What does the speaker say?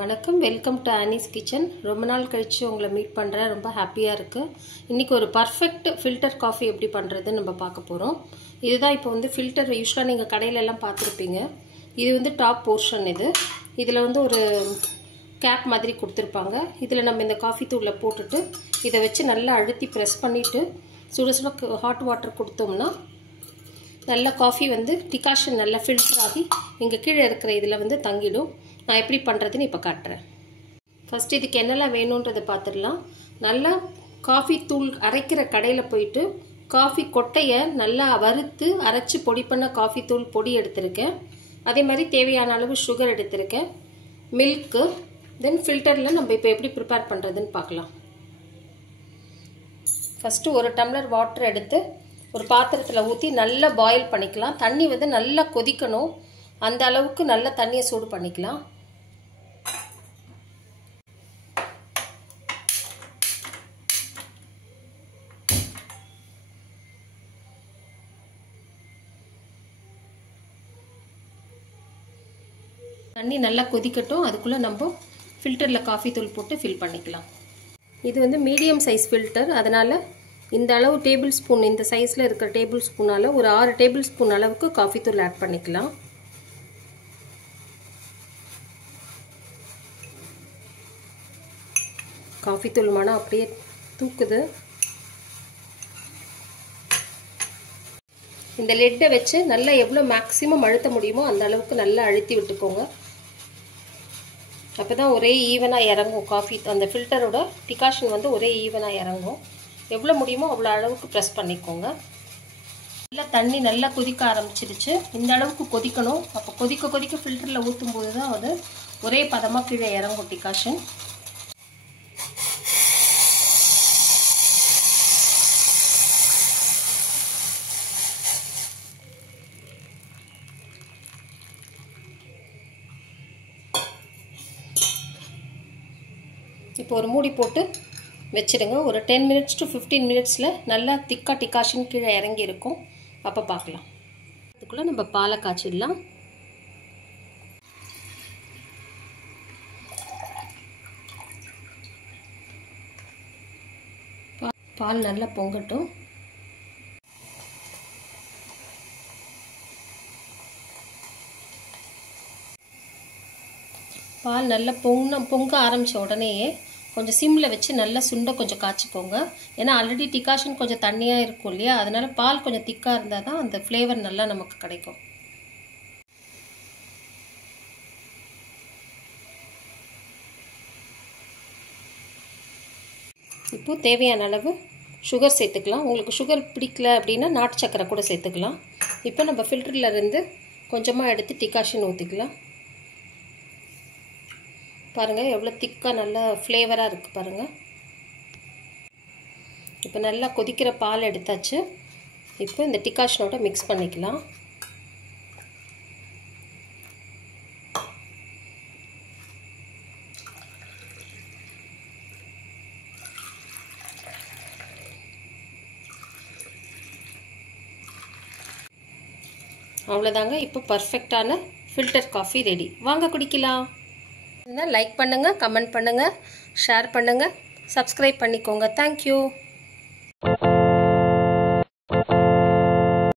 வணக்கம், welcome to Annie's kitchen. ரொம்ப நாள் கழிச்சு உங்களை மீட் பண்ணுறேன். ரொம்ப ஹாப்பியாக இருக்குது. இன்றைக்கி ஒரு பர்ஃபெக்ட் ஃபில்டர் காஃபி எப்படி பண்ணுறதுன்னு நம்ம பார்க்க போகிறோம். இதுதான் இப்போ ஃபில்டர் யூஸ்வலாக நீங்கள் கடையிலெல்லாம் பார்த்துருப்பீங்க. இது டாப் போர்ஷன். இதில் ஒரு கேப் மாதிரி கொடுத்துருப்பாங்க. இதில் நம்ம இந்த காஃபி தூளில் போட்டுட்டு இதை வச்சு நல்லா அழுத்தி ப்ரெஸ் பண்ணிவிட்டு சுட சுட ஹாட் வாட்டர் கொடுத்தோம்னா நல்லா காஃபி டிகாஷன் நல்லா ஃபில்டர் ஆகி இங்கே கீழே இருக்கிற இதில் தங்கிடும். நான் எப்படி பண்ணுறதுன்னு இப்போ காட்டுறேன். ஃபஸ்ட்டு இதுக்கு என்னெல்லாம் வேணுன்றதை பார்த்துடலாம். நல்லா காஃபி தூள் அரைக்கிற கடையில் போயிட்டு காஃபி கொட்டையை நல்லா வறுத்து அரைச்சி பொடி பண்ண காஃபி தூள் பொடி எடுத்திருக்கேன். அதே மாதிரி தேவையான அளவு சுகர் எடுத்திருக்கேன், மில்க்கு, தென் ஃபில்டரில் நம்ம இப்போ எப்படி ப்ரிப்பேர் பண்ணுறதுன்னு பார்க்கலாம். ஃபஸ்ட்டு ஒரு டம்ளர் வாட்டர் எடுத்து ஒரு பாத்திரத்தில் ஊற்றி நல்லா பாயில் பண்ணிக்கலாம். தண்ணி நல்லா கொதிக்கணும். அந்த அளவுக்கு நல்ல தண்ணியை சூடு பண்ணிக்கலாம். தண்ணி நல்லா கொதிக்கட்டும். அதுக்குள்ளே நம்ம ஃபில்டரில் காஃபி தூள் போட்டு ஃபில் பண்ணிக்கலாம். இது மீடியம் சைஸ் ஃபில்டர். அதனால் இந்த அளவு டேபிள் ஸ்பூன், இந்த சைஸில் இருக்கிற டேபிள் ஸ்பூனால் ஒரு 6 டேபிள் ஸ்பூன் அளவுக்கு காஃபி தூள் ஆட் பண்ணிக்கலாம். காஃபி தூள் மனம் அப்படியே தூக்குது. இந்த லெட்டை வச்சு நல்லா எவ்வளோ மேக்ஸிமம் அழுத்த முடியுமோ அந்த அளவுக்கு நல்லா அழுத்தி விட்டுக்கோங்க. அப்போ தான் ஒரே ஈவனாக இறங்கும் காஃபி. அந்த ஃபில்டரோட டிகாஷன் ஒரே ஈவனாக இறங்கும். எவ்வளோ முடியுமோ அவ்வளோ அளவுக்கு ப்ரெஸ் பண்ணிக்கோங்க. நல்லா தண்ணி நல்லா கொதிக்க ஆரம்பிச்சிருச்சு. இந்த அளவுக்கு கொதிக்கணும். அப்போ கொதிக்க கொதிக்க ஃபில்டரில் ஊற்றும் போது தான் ஒரே பதமாக கீழே இறங்கும் டிகாஷன். இப்போ ஒரு மூடி போட்டு வச்சுடுங்க. ஒரு 10 மினிட்ஸ் to 15 மினிட்ஸில் நல்லா திக்காக டிகாஷன் கீழே இறங்கி இருக்கும். அப்போ பார்க்கலாம். அதுக்குள்ளே நம்ம பாலை காய்ச்சிடலாம். பால் நல்லா பொங்கட்டும். பால் நல்லா பொங்க ஆரம்பித்த உடனேயே கொஞ்சம் சிம்மில் வச்சு நல்லா சுண்டை கொஞ்சம் காய்ச்சிக்கோங்க. ஏன்னா ஆல்ரெடி டிகாஷன் கொஞ்சம் தண்ணியாக இருக்கும் இல்லையா, அதனால் பால் கொஞ்சம் திக்காக இருந்தால் தான் அந்த ஃப்ளேவர் நல்லா நமக்கு கிடைக்கும். இப்போது தேவையான அளவு சுகர் சேர்த்துக்கலாம். உங்களுக்கு சுகர் பிடிக்கல அப்படின்னா நாட்டு சக்கரை கூட சேர்த்துக்கலாம். இப்போ நம்ம ஃபில்டரில் இருந்து கொஞ்சமாக எடுத்து டிகாஷன் ஊற்றிக்கலாம். பாருங்கள் எவ்வளோ திக்காக நல்லா ஃப்ளேவராக இருக்குது பாருங்கள். இப்போ நல்லா கொதிக்கிற பால் எடுத்தாச்சு. இப்போ இந்த டிகாஷனோட மிக்ஸ் பண்ணிக்கலாம். அவ்வளோதாங்க. இப்போ பர்ஃபெக்டான ஃபில்டர் காஃபி ரெடி. வாங்க குடிக்கலாம். லைக் பண்ணுங்கள், கமெண்ட் பண்ணுங்கள், ஷேர் பண்ணுங்கள், சப்ஸ்கிரைப் பண்ணிக்கோங்க. தேங்க்யூ.